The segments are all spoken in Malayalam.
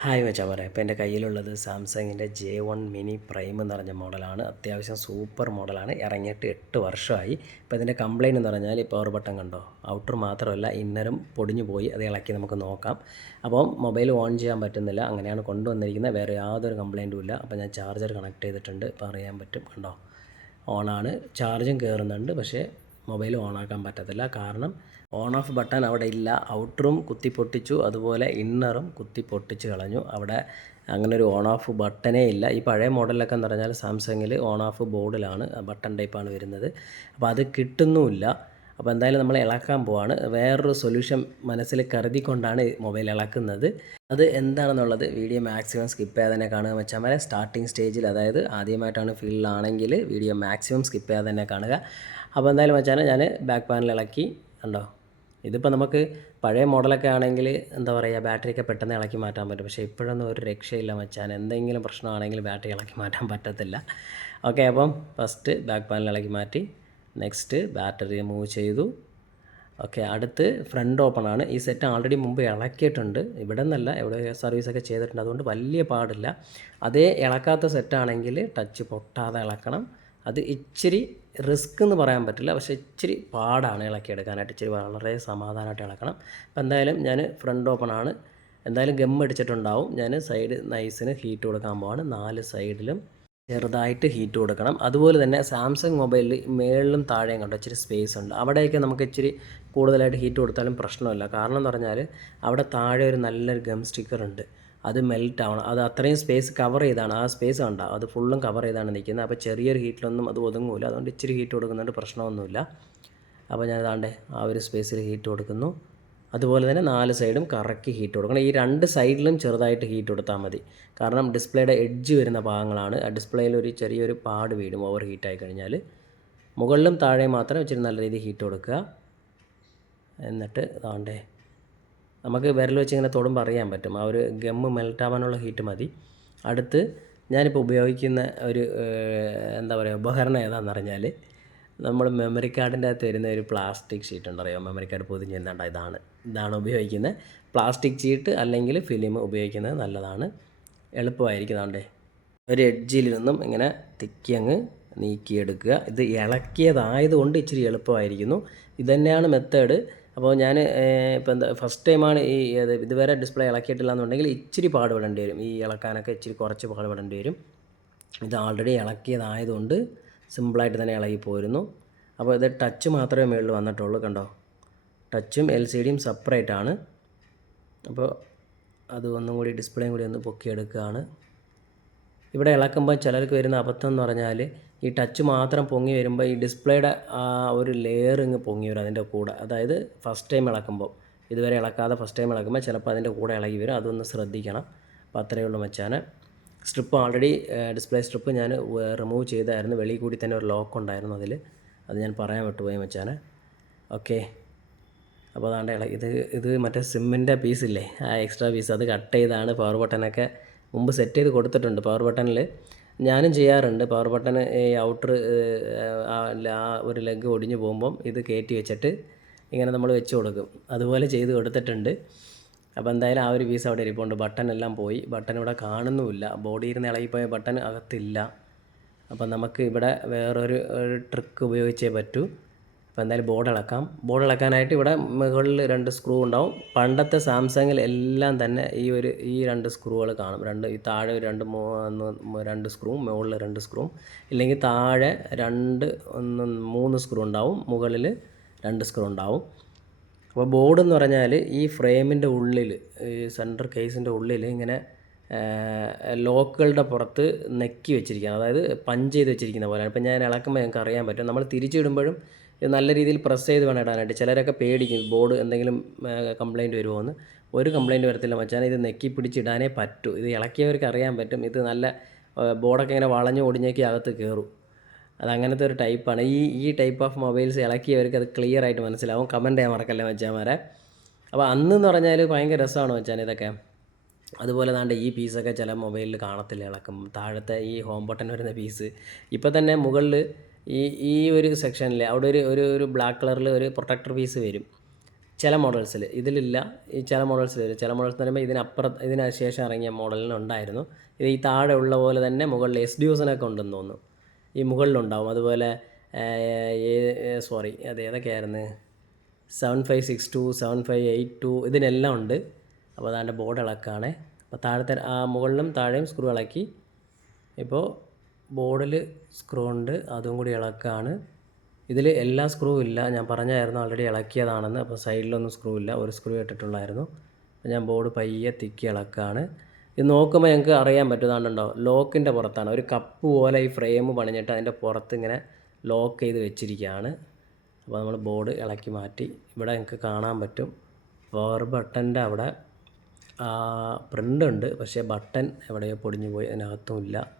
ഹായ് വെച്ചാൽ പറയാം ഇപ്പോൾ എന്റെ കയ്യിലുള്ളത് സാംസങ്ങിന്റെ ജെ വൺ മിനി പ്രൈം എന്ന് പറഞ്ഞ മോഡലാണ്. അത്യാവശ്യം സൂപ്പർ മോഡലാണ്. ഇറങ്ങിയിട്ട് എട്ട് വർഷമായി. ഇപ്പോൾ ഇതിന്റെ കംപ്ലയിന്റ് എന്ന് പറഞ്ഞാൽ ഈ പവർ ബട്ടൺ കണ്ടോ? ഔട്ടർ മാത്രമല്ല ഇന്നറും പൊടിഞ്ഞു പോയി. അത് ഇളക്കി നമുക്ക് നോക്കാം. അപ്പോൾ മൊബൈൽ ഓൺ ചെയ്യാൻ പറ്റുന്നില്ല. അങ്ങനെയാണ് കൊണ്ടുവന്നിരിക്കുന്നത്. വേറെ യാതൊരു കംപ്ലയിന്റും ഇല്ല. അപ്പോൾ ഞാൻ ചാർജർ കണക്ട് ചെയ്തിട്ടുണ്ട്. ഇപ്പോൾ അറിയാൻ പറ്റും. കണ്ടോ? ഓണാണ് ചാർജും കയറുന്നുണ്ട് പക്ഷേ മൊബൈൽ ഓണാക്കാൻ പറ്റത്തില്ല. കാരണം ഓൺ ഓഫ് ബട്ടൺ അവിടെ ഇല്ല. ഔട്ടറും കുത്തി പൊട്ടിച്ചു. അതുപോലെ ഇന്നറും കുത്തി പൊട്ടിച്ച് കളഞ്ഞു. അവിടെ അങ്ങനെ ഒരു ഓൺ ഓഫ് ബട്ടനേ ഇല്ല. ഈ പഴയ മോഡലൊക്കെ എന്ന് പറഞ്ഞാൽ സാംസങ്ങിൽ ഓൺ ഓഫ് ബോർഡിലാണ് ബട്ടൺ ടൈപ്പാണ് വരുന്നത്. അപ്പോൾ അത് കിട്ടുന്നുമില്ല. അപ്പോൾ എന്തായാലും നമ്മൾ ഇളക്കാൻ പോവാണ്. വേറൊരു സൊല്യൂഷൻ മനസ്സിൽ കരുതിക്കൊണ്ടാണ് മൊബൈൽ ഇളക്കുന്നത്. അത് എന്താണെന്നുള്ളത് വീഡിയോ മാക്സിമം സ്കിപ്പ് ചെയ്യാതെ തന്നെ കാണുക വെച്ചാൽ മതി സ്റ്റാർട്ടിങ് സ്റ്റേജിൽ അതായത് ആദ്യമായിട്ടാണ് ഫീൽഡിലാണെങ്കിൽ വീഡിയോ മാക്സിമം സ്കിപ്പ് ചെയ്യാതെ തന്നെ കാണുക. അപ്പോൾ എന്തായാലും വെച്ചാൽ ഞാൻ ബാക്ക് പാനൽ ഇളക്കി. കണ്ടോ? ഇതിപ്പോൾ നമുക്ക് പഴയ മോഡലൊക്കെ ആണെങ്കിൽ എന്താ പറയുക ബാറ്ററിയൊക്കെ പെട്ടെന്ന് ഇളക്കി മാറ്റാൻ പറ്റും. പക്ഷേ ഇപ്പോഴൊന്നും ഒരു രക്ഷയില്ല വെച്ചാൽ എന്തെങ്കിലും പ്രശ്നമാണെങ്കിൽ ബാറ്ററി ഇളക്കി മാറ്റാൻ പറ്റത്തില്ല. ഓക്കെ അപ്പം ഫസ്റ്റ് ബാക്ക് പാനൽ ഇളക്കി മാറ്റി നെക്സ്റ്റ് ബാറ്ററി റിമൂവ് ചെയ്തു. ഓക്കെ അടുത്ത് ഫ്രണ്ട് ഓപ്പൺ ആണ്. ഈ സെറ്റ് ആൾറെഡി മുമ്പ് ഇളക്കിയിട്ടുണ്ട്. ഇവിടെ നിന്നല്ല എവിടെ സർവീസൊക്കെ ചെയ്തിട്ടുണ്ട്. അതുകൊണ്ട് വലിയ പാടില്ല. അതേ ഇളക്കാത്ത സെറ്റാണെങ്കിൽ ടച്ച് പൊട്ടാതെ ഇളക്കണം. അത് ഇച്ചിരി റിസ്ക് എന്ന് പറയാൻ പറ്റില്ല. പക്ഷേ ഇച്ചിരി പാടാണ് ഇളക്കി എടുക്കാനായിട്ട്. ഇച്ചിരി വളരെ സമാധാനമായിട്ട് ഇളക്കണം. അപ്പോൾ എന്തായാലും ഞാൻ ഫ്രണ്ട് ഓപ്പൺ ആണ്. എന്തായാലും ഗം അടിച്ചിട്ടുണ്ടാവും. ഞാൻ സൈഡ് നൈസിന് ഹീറ്റ് കൊടുക്കാൻ പോവാണ്. നാല് സൈഡിലും ചെറുതായിട്ട് ഹീറ്റ് കൊടുക്കണം. അതുപോലെ തന്നെ സാംസങ് മൊബൈലിൽ മേളിലും താഴെയും കണ്ടോ ഇച്ചിരി സ്പേസ് ഉണ്ട്. അവിടെയൊക്കെ നമുക്ക് ഇച്ചിരി കൂടുതലായിട്ട് ഹീറ്റ് കൊടുത്താലും പ്രശ്നമില്ല. കാരണം എന്ന് പറഞ്ഞാൽ അവിടെ താഴെ ഒരു നല്ലൊരു ഗം സ്റ്റിക്കർ ഉണ്ട്. അത് മെൽറ്റ് ആവണം. അത് അത്രയും സ്പേസ് കവർ ചെയ്താണ്. ആ സ്പേസ് കണ്ട അത് ഫുള്ളും കവർ ചെയ്താണ് നിൽക്കുന്നത്. അപ്പോൾ ചെറിയൊരു ഹീറ്റിലൊന്നും അത് ഒതുങ്ങൂല. അതുകൊണ്ട് ഇച്ചിരി ഹീറ്റ് കൊടുക്കുന്നുണ്ട് പ്രശ്നമൊന്നുമില്ല. അപ്പോൾ ഞാൻ അതാണ്ട് ആ ഒരു സ്പേസിൽ ഹീറ്റ് കൊടുക്കുന്നു. അതുപോലെ തന്നെ നാല് സൈഡും കറക്കി ഹീറ്റ് കൊടുക്കണം. ഈ രണ്ട് സൈഡിലും ചെറുതായിട്ട് ഹീറ്റ് കൊടുത്താൽ മതി. കാരണം ഡിസ്പ്ലേയുടെ എഡ്ജ് വരുന്ന ഭാഗങ്ങളാണ്. ആ ഡിസ്പ്ലേയിൽ ഒരു ചെറിയൊരു പാട് വീടും ഓവർ ഹീറ്റായി കഴിഞ്ഞാൽ. മുകളിലും താഴെ മാത്രം ഇച്ചിരി നല്ല രീതിയിൽ ഹീറ്റ് കൊടുക്കുക. എന്നിട്ട് ഇതാണ്ടേ നമുക്ക് വിരൽ വെച്ച് ഇങ്ങനെ തൊടുമ്പോൾ അറിയാൻ പറ്റും. ആ ഒരു ഗമ്മ് മെൽറ്റാവാനുള്ള ഹീറ്റ് മതി. അടുത്ത് ഞാനിപ്പോൾ ഉപയോഗിക്കുന്ന ഒരു എന്താ പറയുക ഉപകരണം ഏതാണെന്ന് പറഞ്ഞാൽ നമ്മൾ മെമ്മറി കാർഡിന്റെ അകത്ത് വരുന്ന ഒരു പ്ലാസ്റ്റിക് ഷീറ്റ് ഉണ്ടറിയോ? മെമ്മറി കാർഡ് പൊതിഞ്ഞ് എന്താണ്ട ഇതാണ്. ഇതാണ് ഉപയോഗിക്കുന്നത് പ്ലാസ്റ്റിക് ഷീറ്റ് അല്ലെങ്കിൽ ഫിലിം ഉപയോഗിക്കുന്നത് നല്ലതാണ്. എളുപ്പമായിരിക്കും അതുകൊണ്ട് ഒരു എഡ്ജിൽ നിന്നും ഇങ്ങനെ തിക്കി അങ്ങ് നീക്കിയെടുക്കുക. ഇത് ഇളക്കിയതായതുകൊണ്ട് ഇച്ചിരി എളുപ്പമായിരിക്കുന്നു. ഇതുതന്നെയാണ് മെത്തേഡ് അപ്പോൾ ഞാൻ ഇപ്പോൾ എന്താ ഫസ്റ്റ് ടൈമാണ് ഈ ഇതുവരെ ഡിസ്പ്ലേ ഇളക്കിയിട്ടില്ല എന്നുണ്ടെങ്കിൽ ഇച്ചിരി പാടുപെടേണ്ടി വരും. ഈ ഇളക്കാനൊക്കെ ഇച്ചിരി കുറച്ച് പാടുപെടേണ്ടി വരും. ഇത് ആൾറെഡി ഇളക്കിയതായതുകൊണ്ട് സിമ്പിളായിട്ട് തന്നെ ഇളകി പോരുന്നു. അപ്പോൾ ഇത് ടച്ച് മാത്രമേ മുകളിൽ വന്നിട്ടുള്ളൂ കണ്ടോ? ടച്ചും എൽ സി ഡിയും സെപ്പറേറ്റ് ആണ്. അപ്പോൾ അത് ഒന്നും കൂടി ഡിസ്പ്ലേയും കൂടി ഒന്ന് പൊക്കിയെടുക്കുകയാണ്. ഇവിടെ ഇളക്കുമ്പോൾ ചിലർക്ക് വരുന്ന അബദ്ധം എന്ന് പറഞ്ഞാൽ ഈ ടച്ച് മാത്രം പൊങ്ങി വരുമ്പോൾ ഈ ഡിസ്പ്ലേയുടെ ആ ഒരു ലെയർ ഇങ്ങ് പൊങ്ങി വരും അതിന്റെ കൂടെ. അതായത് ഫസ്റ്റ് ടൈം ഇളക്കുമ്പോൾ ഇതുവരെ ഇളക്കാതെ ഫസ്റ്റ് ടൈം ഇളക്കുമ്പോൾ ചിലപ്പോൾ അതിന്റെ കൂടെ ഇളകി വരും. അതൊന്ന് ശ്രദ്ധിക്കണം. അപ്പോൾ അത്രയേ ഉള്ളൂ മച്ചാൻ സ്ട്രിപ്പ് ഓൾറെഡി ഡിസ്പ്ലേ സ്ട്രിപ്പ് ഞാൻ റിമൂവ് ചെയ്തായിരുന്നു. വെളിയിൽ കൂടി തന്നെ ഒരു ലോക്ക് ഉണ്ടായിരുന്നു അതിൽ അത് ഞാൻ പറയാൻ വിട്ടുപോയി മച്ചാൻ ഓക്കെ അപ്പോൾ അതാണ്ട് ഇള ഇത് ഇത് മറ്റേ സിമ്മിന്റെ പീസില്ലേ ആ എക്സ്ട്രാ പീസ് അത് കട്ട് ചെയ്താണ്. പവർ ബട്ടനൊക്കെ മുമ്പ് സെറ്റ് ചെയ്ത് കൊടുത്തിട്ടുണ്ട്. പവർ ബട്ടണിൽ ഞാനും ചെയ്യാറുണ്ട്. പവർ ബട്ടൺ ഈ ഔട്ടർ ആ ഒരു ലെഗ് ഒടിഞ്ഞു പോകുമ്പം ഇത് കയറ്റി വെച്ചിട്ട് ഇങ്ങനെ നമ്മൾ വെച്ച് കൊടുക്കും. അതുപോലെ ചെയ്ത് കൊടുത്തിട്ടുണ്ട്. അപ്പോൾ എന്തായാലും ആ ഒരു പീസ് അവിടെ ഇരിപ്പുണ്ട്. ബട്ടൺ എല്ലാം പോയി. ബട്ടൺ ഇവിടെ കാണുന്നുമില്ല. ബോഡിയിൽ നിന്ന് ഇളകിപ്പോയ ബട്ടൺ അകത്തില്ല. അപ്പം നമുക്ക് ഇവിടെ വേറൊരു ഒരു ട്രിക്ക് ഉപയോഗിച്ചേ പറ്റൂ. അപ്പോൾ എന്തായാലും ബോർഡ് ഇളക്കാം ബോർഡ് ഇളക്കാനായിട്ട് ഇവിടെ മുകളിൽ രണ്ട് സ്ക്രൂ ഉണ്ടാവും. പണ്ടത്തെ സാംസങ്ങിൽ എല്ലാം തന്നെ ഈ ഒരു ഈ രണ്ട് സ്ക്രൂകൾ കാണും. രണ്ട് ഈ താഴെ രണ്ട് രണ്ട് സ്ക്രൂവും മുകളിൽ രണ്ട് സ്ക്രൂവും ഇല്ലെങ്കിൽ താഴെ രണ്ട് ഒന്ന് മൂന്ന് സ്ക്രൂ ഉണ്ടാവും. മുകളിൽ രണ്ട് സ്ക്രൂ ഉണ്ടാവും. അപ്പോൾ ബോർഡ് എന്ന് പറഞ്ഞാൽ ഈ ഫ്രെയിമിന്റെ ഉള്ളിൽ ഈ സെന്റർ കേസിന്റെ ഉള്ളിൽ ഇങ്ങനെ ലോക്കുകളുടെ പുറത്ത് നെക്കി വെച്ചിരിക്കുകയാണ്. അതായത് പഞ്ച് ചെയ്ത് വെച്ചിരിക്കുന്ന പോലെയാണ്. ഇപ്പം ഞാൻ ഇളക്കുമ്പോൾ ഞങ്ങൾക്ക് അറിയാൻ പറ്റും. നമ്മൾ തിരിച്ചിടുമ്പോഴും ഇത് നല്ല രീതിയിൽ പ്രസ് ചെയ്ത് വേണം ഇടാനായിട്ട്. ചിലരൊക്കെ പേടിക്കും ബോർഡ് എന്തെങ്കിലും കംപ്ലയിന്റ് വരുമോ എന്ന് ഒരു കംപ്ലയിന്റ് വരത്തില്ല മച്ചാൻ ഇത് നെക്കി പിടിച്ചിടാനേ പറ്റൂ. ഇത് ഇളക്കിയവർക്ക് അറിയാൻ പറ്റും. ഇത് നല്ല ബോർഡൊക്കെ ഇങ്ങനെ വളഞ്ഞു ഒടിഞ്ഞേക്ക് അകത്ത് കയറും അത് അങ്ങനത്തെ ഒരു ടൈപ്പാണ് ഈ ഈ ടൈപ്പ് ഓഫ് മൊബൈൽസ് ഇളക്കിയവർക്ക് അത് ക്ലിയർ ആയിട്ട് മനസ്സിലാവും. കമന്റ് ചെയ്യാൻ മറക്കല്ലേ മച്ചാമാരെ അപ്പോൾ അന്ന് എന്ന് പറഞ്ഞാൽ ഭയങ്കര രസമാണ് മച്ചാൻ ഇതൊക്കെ. അതുപോലെ താണ്ട് ഈ പീസൊക്കെ ചില മൊബൈലിൽ കാണത്തില്ല ഇളക്കും. താഴത്തെ ഈ ഹോം ബട്ടൺ വരുന്ന പീസ് ഇപ്പോൾ തന്നെ മുകളിൽ ഈ ഈ ഒരു സെക്ഷനിൽ അവിടെ ഒരു ഒരു ഒരു ബ്ലാക്ക് കളറിൽ ഒരു പ്രൊട്ടക്ടർ പീസ് വരും. ചില മോഡൽസിൽ ഇതിലില്ല. ഈ ചില മോഡൽസിൽ വരും. ചില മോഡൽസ് എന്ന് പറയുമ്പോൾ ഇതിനപ്പുറം ഇതിന് ശേഷം ഇറങ്ങിയ മോഡലിന് ഉണ്ടായിരുന്നു. ഇത് ഈ താഴെ ഉള്ള പോലെ തന്നെ മുകളിൽ എസ് ഡി യൂസിനൊക്കെ ഉണ്ടെന്ന് തോന്നുന്നു. ഈ മുകളിലുണ്ടാവും. അതുപോലെ സോറി അത് ഏതൊക്കെയായിരുന്നു? Seven five six two seven five eight two ഇതിനെല്ലാം ഉണ്ട്. അപ്പോൾ അതാണ്ട് ബോർഡ് ഇളക്കാണ്. അപ്പോൾ താഴത്തെ ആ മുകളിലും താഴെയും സ്ക്രൂ ഇളക്കി. ഇപ്പോൾ ബോർഡിൽ സ്ക്രൂ ഉണ്ട് അതും കൂടി ഇളക്കാണ്. ഇതിൽ എല്ലാ സ്ക്രൂ ഇല്ല. ഞാൻ പറഞ്ഞായിരുന്നു ഓൾറെഡി ഇളക്കിയതാണെന്ന്. അപ്പോൾ സൈഡിലൊന്നും സ്ക്രൂ ഇല്ല. ഒരു സ്ക്രൂ ഇട്ടിട്ടുള്ളായിരുന്നു. അപ്പോൾ ഞാൻ ബോർഡ് പയ്യെ തിക്കി ഇളക്കാണ്. ഇത് നോക്കുമ്പോൾ ഞങ്ങൾക്ക് അറിയാൻ പറ്റുന്നതാണ്ടുണ്ടോ ലോക്കിന്റെ പുറത്താണ്. ഒരു കപ്പ് പോലെ ഈ ഫ്രെയിം പണിഞ്ഞിട്ട് അതിന്റെ പുറത്ത് ഇങ്ങനെ ലോക്ക് ചെയ്ത് വെച്ചിരിക്കുകയാണ്. അപ്പോൾ നമ്മൾ ബോർഡ് ഇളക്കി മാറ്റി. ഇവിടെ ഞങ്ങൾക്ക് കാണാൻ പറ്റും. പവർ ബട്ടന്റെ അവിടെ പ്രിന്റ് ഉണ്ട്. പക്ഷേ ബട്ടൺ എവിടെയോ പൊടിഞ്ഞു പോയി. അതിനകത്തും ഇല്ല.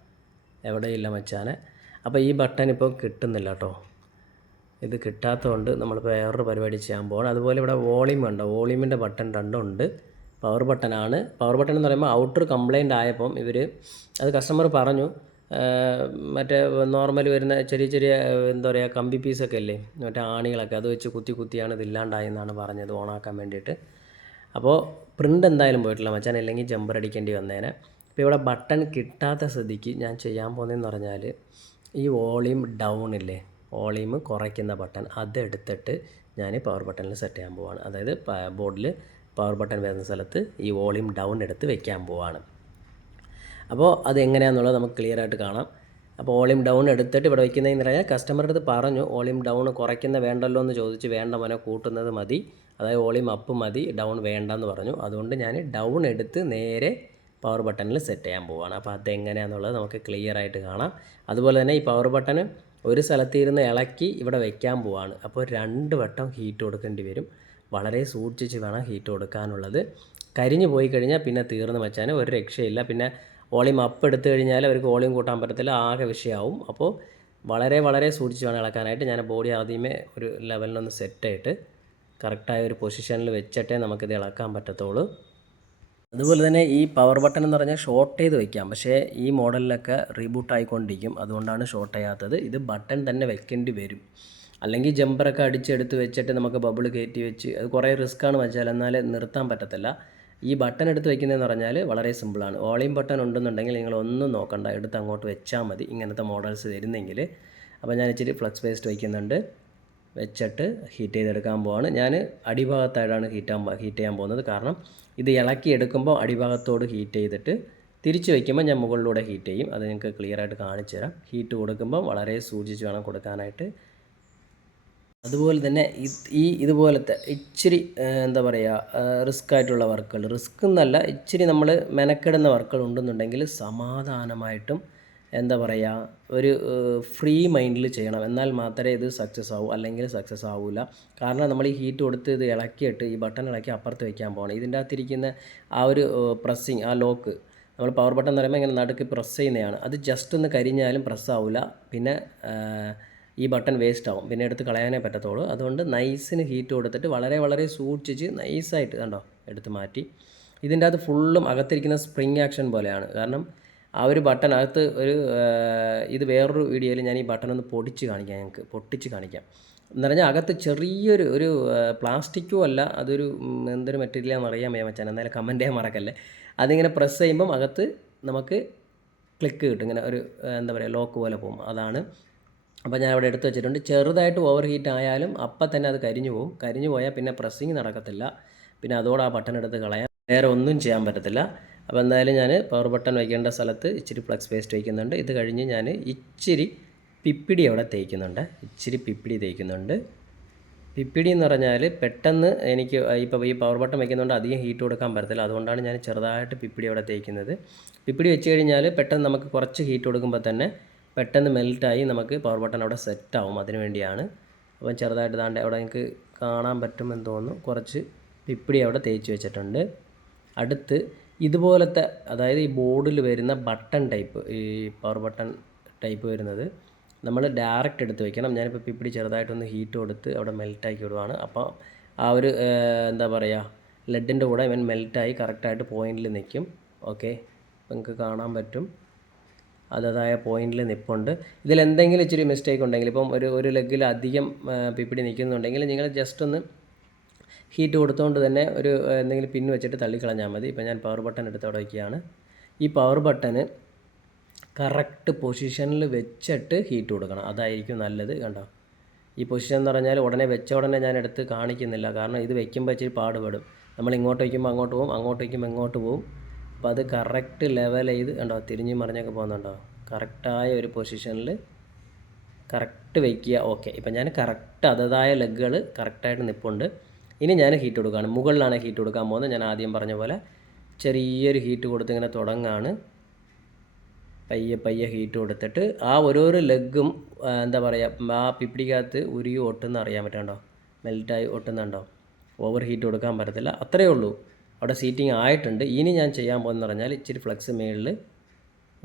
എവിടെയില്ല മച്ചാനെ. അപ്പോൾ ഈ ബട്ടൺ ഇപ്പോൾ കിട്ടുന്നില്ല കേട്ടോ. ഇത് കിട്ടാത്തതുകൊണ്ട് നമ്മളിപ്പോൾ വേറൊരു പരിപാടി ചെയ്യാൻ പോകണം അതുപോലെ ഇവിടെ വോളിയം ഉണ്ട് വോളിയമിന്റെ ബട്ടൺ രണ്ടുണ്ട് പവർ ബട്ടനാണ് പവർ ബട്ടൺ എന്ന് പറയുമ്പോൾ ഔട്ടർ കംപ്ലൈന്റ് ആയപ്പം ഇവർ അത് കസ്റ്റമർ പറഞ്ഞു മറ്റേ നോർമൽ വരുന്ന ചെറിയ ചെറിയ എന്താ പറയുക കമ്പി പീസൊക്കെ അല്ലേ മറ്റേ ആണികളൊക്കെ അത് വെച്ച് കുത്തി കുത്തിയാണ് ഇതില്ലാണ്ടായെന്നാണ് പറഞ്ഞത് ഓണാക്കാൻ വേണ്ടിയിട്ട്. അപ്പോൾ പ്രിന്റ് എന്തായാലും പോയിട്ടില്ല മച്ചാൻ അല്ലെങ്കിൽ ജമ്പർ അടിക്കേണ്ടി വന്നേനെ. ഇപ്പോൾ ഇവിടെ ബട്ടൺ കിട്ടാത്ത സ്ഥിതിക്ക് ഞാൻ ചെയ്യാൻ പോകുന്നതെന്ന് പറഞ്ഞാൽ ഈ വോളിയം ഡൗൺ ഇല്ലേ? വോളിയം കുറയ്ക്കുന്ന ബട്ടൺ അതെടുത്തിട്ട് ഞാൻ പവർ ബട്ടണിൽ സെറ്റ് ചെയ്യാൻ പോവാണ്. അതായത് ബോർഡിൽ പവർ ബട്ടൺ വരുന്ന സ്ഥലത്ത് ഈ വോളിയം ഡൗൺ എടുത്ത് വെക്കാൻ പോവാണ്. അപ്പോൾ അത് എങ്ങനെയാണെന്നുള്ളത് നമുക്ക് ക്ലിയർ ആയിട്ട് കാണാം. അപ്പോൾ വോളിയം ഡൗൺ എടുത്തിട്ട് ഇവിടെ വയ്ക്കുന്നതെന്ന് പറഞ്ഞാൽ കസ്റ്റമറുടെ അടുത്ത് പറഞ്ഞു വോളിയം ഡൗൺ കുറയ്ക്കുന്ന വേണ്ടല്ലോ എന്ന് ചോദിച്ച് വേണ്ട മോനെ കൂട്ടുന്നത് മതി. അതായത് വോളിയം അപ്പ് മതി ഡൗൺ വേണ്ടെന്ന് പറഞ്ഞു. അതുകൊണ്ട് ഞാൻ ഡൗൺ എടുത്ത് നേരെ പവർ ബട്ടണിൽ സെറ്റ് ചെയ്യാൻ പോവുകയാണ് അപ്പോൾ അതെങ്ങനെയാണെന്നുള്ളത് നമുക്ക് ക്ലിയർ ആയിട്ട് കാണാം. അതുപോലെ തന്നെ ഈ പവർ ബട്ടൺ ഒരു സ്ഥലത്തിരുന്ന് ഇളക്കി ഇവിടെ വെക്കാൻ പോവാണ്. അപ്പോൾ രണ്ട് വട്ടം ഹീറ്റ് കൊടുക്കേണ്ടി വരും. വളരെ സൂക്ഷിച്ച് വേണം ഹീറ്റ് കൊടുക്കാനുള്ളത്. കരിഞ്ഞു പോയി കഴിഞ്ഞാൽ പിന്നെ തീർന്ന് വെച്ചാൽ ഒരു രക്ഷയില്ല. പിന്നെ വോളിയം അപ്പ് എടുത്തു കഴിഞ്ഞാൽ അവർക്ക് വോളിയം കൂട്ടാൻ പറ്റത്തില്ല ആകെ വിഷയമാവും അപ്പോൾ വളരെ വളരെ സൂക്ഷിച്ച് വേണം ഇളക്കാനായിട്ട്. ഞാൻ ബോഡി ആദ്യമേ ഒരു ലെവലിനൊന്ന് സെറ്റായിട്ട് കറക്റ്റായ ഒരു പൊസിഷനിൽ വെച്ചിട്ടേ നമുക്കിത് ഇളക്കാൻ പറ്റത്തുള്ളൂ. അതുപോലെ തന്നെ ഈ പവർ ബട്ടൺ എന്ന് പറഞ്ഞാൽ ഷോർട്ട് ചെയ്ത് വെക്കാം. പക്ഷേ ഈ മോഡലിലൊക്കെ റീബൂട്ട് ആയിക്കൊണ്ടിരിക്കും. അതുകൊണ്ടാണ് ഷോർട്ട് ചെയ്യാത്തത്. ഇത് ബട്ടൺ തന്നെ വെക്കേണ്ടി വരും. അല്ലെങ്കിൽ ജമ്പറൊക്കെ അടിച്ചെടുത്ത് വെച്ചിട്ട് നമുക്ക് ബബിൾ കയറ്റി വെച്ച് അത് കുറേ ആണ് വെച്ചാൽ എന്നാൽ നിർത്താൻ പറ്റത്തില്ല. ഈ ബട്ടൺ എടുത്ത് വെക്കുന്നതെന്ന് പറഞ്ഞാൽ വളരെ സിമ്പിളാണ് വോളിയം ബട്ടൺ ഉണ്ടെന്നുണ്ടെങ്കിൽ നിങ്ങൾ ഒന്നും നോക്കണ്ട. എടുത്ത് അങ്ങോട്ട് വെച്ചാൽ മതി. ഇങ്ങനത്തെ മോഡൽസ് വരുന്നെങ്കിൽ. അപ്പോൾ ഞാൻ ഇച്ചിരി ഫ്ലക്സ് പേസ്റ്റ് വയ്ക്കുന്നുണ്ട് വെച്ചിട്ട് ഹീറ്റ് ചെയ്തെടുക്കാൻ പോവാണ്. ഞാൻ അടിഭാഗത്തായിട്ടാണ് ഹീറ്റാൻ ഹീറ്റ് ചെയ്യാൻ പോകുന്നത്. കാരണം ഇത് ഇളക്കി എടുക്കുമ്പോൾ അടിഭാഗത്തോട് ഹീറ്റ് ചെയ്തിട്ട് തിരിച്ച് വയ്ക്കുമ്പോൾ ഞാൻ മുകളിലൂടെ ഹീറ്റ് ചെയ്യും. അത് നിങ്ങൾക്ക് ക്ലിയർ ആയിട്ട് കാണിച്ചു തരാം. ഹീറ്റ് കൊടുക്കുമ്പോൾ വളരെ സൂക്ഷിച്ച് വേണം കൊടുക്കാനായിട്ട്. അതുപോലെ തന്നെ ഈ ഇതുപോലത്തെ ഇച്ചിരി എന്താ പറയുക റിസ്ക് ആയിട്ടുള്ള വർക്കുകൾ. റിസ്ക് എന്നല്ല ഇച്ചിരി നമ്മൾ മെനക്കെടുന്ന വർക്കുകൾ ഉണ്ടെന്നുണ്ടെങ്കിൽ സമാധാനമായിട്ടും എന്താ പറയുക ഒരു ഫ്രീ മൈൻഡിൽ ചെയ്യണം. എന്നാൽ മാത്രമേ ഇത് സക്സസ് ആവൂ. അല്ലെങ്കിൽ സക്സസ് ആവില്ല കാരണം നമ്മൾ ഈ ഹീറ്റ് കൊടുത്ത് ഇത് ഇളക്കിയിട്ട് ഈ ബട്ടൺ ഇളക്കി അപ്പുറത്ത് വയ്ക്കാൻ പോകണം. ഇതിന്റെ അകത്തിരിക്കുന്ന ആ ഒരു പ്രസ്സിങ് ആ ലോക്ക് നമ്മൾ പവർ ബട്ടൺ എന്ന് പറയുമ്പോൾ ഇങ്ങനെ നടുക്ക് പ്രസ് ചെയ്യുന്നതാണ്. അത് ജസ്റ്റ് ഒന്ന് കരിഞ്ഞാലും പ്രസ് ആവില്ല പിന്നെ ഈ ബട്ടൺ വേസ്റ്റ് ആവും. പിന്നെ എടുത്ത് കളയാനേ പറ്റത്തുള്ളൂ. അതുകൊണ്ട് നൈസിന് ഹീറ്റ് കൊടുത്തിട്ട് വളരെ വളരെ സൂക്ഷിച്ച് നൈസായിട്ട് കണ്ടോ എടുത്ത് മാറ്റി. ഇതിന്റെ അകത്ത് ഫുള്ളും അകത്തിരിക്കുന്ന സ്പ്രിങ് ആക്ഷൻ പോലെയാണ്. കാരണം ആ ഒരു ബട്ടൺ അകത്ത് ഒരു ഇത് വേറൊരു വീഡിയോയിൽ ഞാൻ ഈ ബട്ടൺ ഒന്ന് പൊടിച്ച് കാണിക്കാം ഞങ്ങൾക്ക് പൊട്ടിച്ച് കാണിക്കാം. എന്ന് പറഞ്ഞാൽ അകത്ത് ചെറിയൊരു ഒരു പ്ലാസ്റ്റിക്കോ അല്ല അതൊരു എന്തൊരു മെറ്റീരിയലാണെന്ന് അറിയാൻ വയ്യാൻ വെച്ചാൽ എന്തായാലും കമന്റ് ചെയ്യാൻ മറക്കല്ലേ. അതിങ്ങനെ പ്രസ് ചെയ്യുമ്പം അകത്ത് നമുക്ക് ക്ലിക്ക് കിട്ടും ഇങ്ങനെ ഒരു എന്താ പറയുക ലോക്ക് പോലെ പോകും. അതാണ്. അപ്പോൾ ഞാൻ അവിടെ എടുത്ത് വെച്ചിട്ടുണ്ട്. ചെറുതായിട്ട് ഓവർ ഹീറ്റ് ആയാലും അപ്പം തന്നെ അത് കരിഞ്ഞു പോകും. കരിഞ്ഞു പോയാൽ പിന്നെ പ്രസ്സിങ് നടക്കത്തില്ല. പിന്നെ അതോടെ ആ ബട്ടൺ എടുത്ത് കളയാൻ വേറെ ഒന്നും ചെയ്യാൻ പറ്റത്തില്ല. അപ്പോൾ എന്തായാലും ഞാൻ പവർ ബട്ടൺ വയ്ക്കേണ്ട സ്ഥലത്ത് ഇച്ചിരി ഫ്ലക്സ് പേസ്റ്റ് വയ്ക്കുന്നുണ്ട്. ഇത് കഴിഞ്ഞ് ഞാൻ ഇച്ചിരി പിപ്പിടി അവിടെ തേക്കുന്നുണ്ട്. ഇച്ചിരി പിപ്പിടി തേക്കുന്നുണ്ട്. പിപ്പിടി എന്ന് പറഞ്ഞാൽ പെട്ടെന്ന് എനിക്ക് ഇപ്പോൾ ഈ പവർ ബട്ടൺ വയ്ക്കുന്നതുകൊണ്ട് അധികം ഹീറ്റ് കൊടുക്കാൻ പറ്റത്തില്ല. അതുകൊണ്ടാണ് ഞാൻ ചെറുതായിട്ട് പിപ്പിടി അവിടെ തേക്കുന്നത്. പിപ്പിടി വെച്ച് കഴിഞ്ഞാൽ പെട്ടെന്ന് നമുക്ക് കുറച്ച് ഹീറ്റ് കൊടുക്കുമ്പോൾ തന്നെ പെട്ടെന്ന് മെൽറ്റായി നമുക്ക് പവർ ബട്ടൺ അവിടെ സെറ്റാവും അതിന് വേണ്ടിയാണ്. അപ്പം ചെറുതായിട്ട് താണ്ട് അവിടെ എനിക്ക് കാണാൻ പറ്റുമെന്ന് തോന്നുന്നു. കുറച്ച് പിപ്പിടി അവിടെ തേച്ച് വെച്ചിട്ടുണ്ട്. അടുത്ത് ഇതുപോലത്തെ അതായത് ഈ ബോർഡിൽ വരുന്ന ബട്ടൺ ടൈപ്പ് ഈ പവർ ബട്ടൺ ടൈപ്പ് വരുന്നത് നമ്മൾ ഡയറക്റ്റ് എടുത്ത് വെക്കണം. ഞാനിപ്പോൾ പിപ്പിടി ചെറുതായിട്ടൊന്ന് ഹീറ്റ് കൊടുത്ത് അവിടെ മെൽറ്റാക്കി വിടുവാണ്. അപ്പോൾ ആ ഒരു എന്താ പറയുക ലെഡിന്റെ കൂടെ ഇവൻ മെൽറ്റായി കറക്റ്റായിട്ട് പോയിന്റിൽ നിൽക്കും. ഓക്കെ? നിങ്ങൾക്ക് കാണാൻ പറ്റും. അതതായ പോയിന്റിൽ നിൽപ്പുണ്ട് ഇതിൽ എന്തെങ്കിലും ഇച്ചിരി മിസ്റ്റേക്ക് ഉണ്ടെങ്കിൽ ഇപ്പം ഒരു ഒരു ലെഗിൽ അധികം പിപ്പിടി നിൽക്കുന്നുണ്ടെങ്കിൽ നിങ്ങൾ ജസ്റ്റ് ഒന്ന് ഹീറ്റ് കൊടുത്തുകൊണ്ട് തന്നെ ഒരു എന്തെങ്കിലും പിൻ വെച്ചിട്ട് തള്ളിക്കളഞ്ഞാൽ മതി. ഇപ്പോൾ ഞാൻ പവർ ബട്ടൺ എടുത്ത് അവിടെ വയ്ക്കുകയാണ്. ഈ പവർ ബട്ടന് കറക്റ്റ് പൊസിഷനിൽ വെച്ചിട്ട് ഹീറ്റ് കൊടുക്കണം. അതായിരിക്കും നല്ലത് കണ്ടോ? ഈ പൊസിഷൻ എന്ന് പറഞ്ഞാൽ ഉടനെ വെച്ച ഉടനെ ഞാൻ എടുത്ത് കാണിക്കുന്നില്ല. കാരണം ഇത് വെക്കുമ്പോൾ ഇച്ചിരി പാടുപെടും. നമ്മൾ ഇങ്ങോട്ട് വയ്ക്കുമ്പോൾ അങ്ങോട്ട് പോകും അങ്ങോട്ട് വയ്ക്കുമ്പോൾ ഇങ്ങോട്ട് പോകും അപ്പോൾ അത് കറക്റ്റ് ലെവൽ ചെയ്ത് കണ്ടോ? തിരിഞ്ഞ് മറിഞ്ഞൊക്കെ പോകുന്നുണ്ടോ? കറക്റ്റായ ഒരു പൊസിഷനിൽ കറക്റ്റ് വയ്ക്കുക. ഓക്കെ ഇപ്പം ഞാൻ കറക്റ്റ് അതതായ ലെഗുകൾ കറക്റ്റായിട്ട് നിൽപ്പുണ്ട് ഇനി ഞാൻ ഹീറ്റ് കൊടുക്കുകയാണ് മുകളിലാണ് ഹീറ്റ് കൊടുക്കാൻ പോകുന്നത്. ഞാൻ ആദ്യം പറഞ്ഞ പോലെ ചെറിയൊരു ഹീറ്റ് കൊടുത്ത് ഇങ്ങനെ തുടങ്ങാണ്. പയ്യെ പയ്യെ ഹീറ്റ് കൊടുത്തിട്ട് ആ ഓരോരോ ലെഗും എന്താ പറയുക ആ പിപ്പിടിക്കകത്ത് ഉരുകി ഒട്ടുന്ന അറിയാൻ പറ്റണ്ടോ മെൽറ്റായി ഒട്ടുന്നുണ്ടോ? ഓവർ ഹീറ്റ് കൊടുക്കാൻ പറ്റത്തില്ല. അത്രയേ ഉള്ളൂ. അവിടെ സീറ്റിംഗ് ആയിട്ടുണ്ട്. ഇനി ഞാൻ ചെയ്യാൻ പോകുന്നതെന്ന് പറഞ്ഞാൽ ഇച്ചിരി ഫ്ലക്സ് മേളിൽ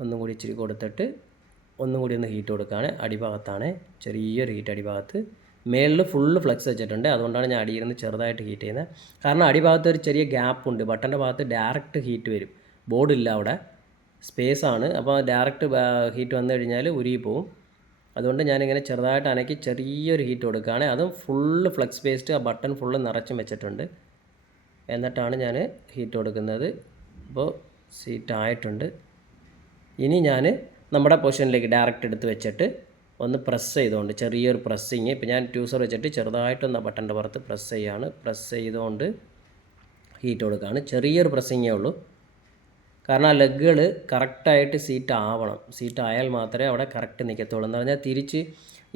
ഒന്നും കൂടി ഇച്ചിരി കൊടുത്തിട്ട് ഒന്നും കൂടി ഒന്ന് ഹീറ്റ് കൊടുക്കുകയാണ് അടിഭാഗത്താണ് ചെറിയൊരു ഹീറ്റ് അടിഭാഗത്ത്. മേളിൽ ഫുള്ള് ഫ്ലെക്സ് വെച്ചിട്ടുണ്ട്. അതുകൊണ്ടാണ് ഞാൻ അടിയിൽ നിന്ന് ചെറുതായിട്ട് ഹീറ്റ് ചെയ്യുന്നത്. കാരണം അടിഭാഗത്ത് ഒരു ചെറിയ ഗ്യാപ്പ് ഉണ്ട്. ബട്ടന്റെ ഭാഗത്ത് ഡയറക്റ്റ് ഹീറ്റ് വരും. ബോർഡില്ല അവിടെ. സ്പേസ് ആണ്. അപ്പോൾ ഡയറക്റ്റ് ഹീറ്റ് വന്നു കഴിഞ്ഞാൽ ഉരുകി പോവും. അതുകൊണ്ട് ഞാനിങ്ങനെ ചെറുതായിട്ട് അനക്കി ചെറിയൊരു ഹീറ്റ് കൊടുക്കുകയാണ്. അതും ഫുള്ള് ഫ്ലക്സ് പേസ്റ്റ് ആ ബട്ടൺ ഫുള്ള് നിറച്ചും വെച്ചിട്ടുണ്ട്. എന്നിട്ടാണ് ഞാൻ ഹീറ്റ് കൊടുക്കുന്നത്. അപ്പോൾ സീറ്റ് ആയിട്ടുണ്ട്. ഇനി ഞാൻ നമ്മുടെ പൊസിഷനിലേക്ക് ഡയറക്റ്റ് എടുത്ത് വെച്ചിട്ട് ഒന്ന് പ്രസ് ചെയ്തുകൊണ്ട് ചെറിയൊരു പ്രസ്സിങ് ഇപ്പോൾ ഞാൻ ട്യൂസർ വെച്ചിട്ട് ചെറുതായിട്ടൊന്ന് ബട്ടന്റെ പുറത്ത് പ്രസ് ചെയ്യാണ്. പ്രസ് ചെയ്തുകൊണ്ട് ഹീറ്റ് കൊടുക്കുകയാണ് ചെറിയൊരു പ്രസ്സിങ്ങേ ഉള്ളൂ. കാരണം ആ ലെഗുകൾ കറക്റ്റായിട്ട് സീറ്റ് ആവണം. സീറ്റ് ആയാൽ മാത്രമേ അവിടെ കറക്റ്റ് നിൽക്കത്തുള്ളൂ എന്ന് പറഞ്ഞാൽ തിരിച്ച്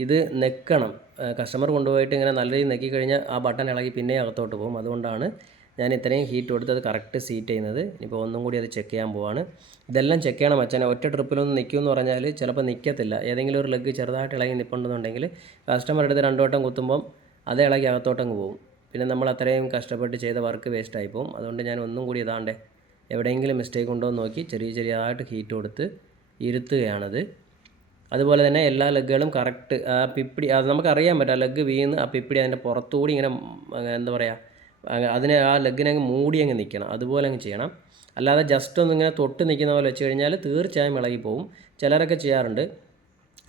ഇത് നെക്കണം. കസ്റ്റമർ കൊണ്ടുപോയിട്ട് ഇങ്ങനെ നല്ല രീതിയിൽ നെക്കി കഴിഞ്ഞാൽ ആ ബട്ടൺ ഇളകി പിന്നെ അകത്തോട്ട് പോകും. അതുകൊണ്ടാണ് ഞാൻ ഇത്രയും ഹീറ്റ് കൊടുത്ത് അത് കറക്റ്റ് സീറ്റ് ചെയ്യുന്നത്. ഇനിയിപ്പോൾ ഒന്നും കൂടി അത് ചെക്ക് ചെയ്യാൻ പോവാണ്. ഇതെല്ലാം ചെക്ക് ചെയ്യണം അച്ഛനെ. ഒറ്റ ട്രിപ്പിലൊന്നും നിൽക്കുമെന്ന് പറഞ്ഞാൽ ചിലപ്പോൾ നിൽക്കത്തില്ല ഏതെങ്കിലും ഒരു ലഗ് ചെറുതായിട്ട് ഇളകി നിൽപ്പുണ്ടെന്നുണ്ടെങ്കിൽ കസ്റ്റമർ എടുത്ത് രണ്ടു വട്ടം കുത്തുമ്പം അതേ ഇളകി അകത്തോട്ടങ്ങ് പോകും പിന്നെ നമ്മൾ അത്രയും കഷ്ടപ്പെട്ട് ചെയ്ത വർക്ക് വേസ്റ്റ് ആയി പോകും അതുകൊണ്ട് ഞാൻ ഒന്നും കൂടി ഇതാണ്ട് എവിടെയെങ്കിലും മിസ്റ്റേക്ക് ഉണ്ടോ എന്ന് നോക്കി ചെറിയ ചെറിയതായിട്ട് ഹീറ്റ് കൊടുത്ത് ഇരുത്തുകയാണത്. അതുപോലെ തന്നെ എല്ലാ ലെഗുകളും കറക്റ്റ് ആ പിപ്പിടി അത് നമുക്കറിയാൻ പറ്റും. ആ ലെഗ് വീണ് ആ പിപ്പിടി അതിന്റെ പുറത്തുകൂടി ഇങ്ങനെ എന്താ പറയുക അതിനെ ആ ലെഗിനെ അങ്ങ് മൂടി അങ്ങ് നിൽക്കണം. അതുപോലെ അങ്ങ് ചെയ്യണം. അല്ലാതെ ജസ്റ്റ് ഒന്ന് ഇങ്ങനെ തൊട്ട് നിൽക്കുന്ന പോലെ വെച്ച് കഴിഞ്ഞാൽ തീർച്ചയായും ഇളകി പോകും ചിലരൊക്കെ ചെയ്യാറുണ്ട്.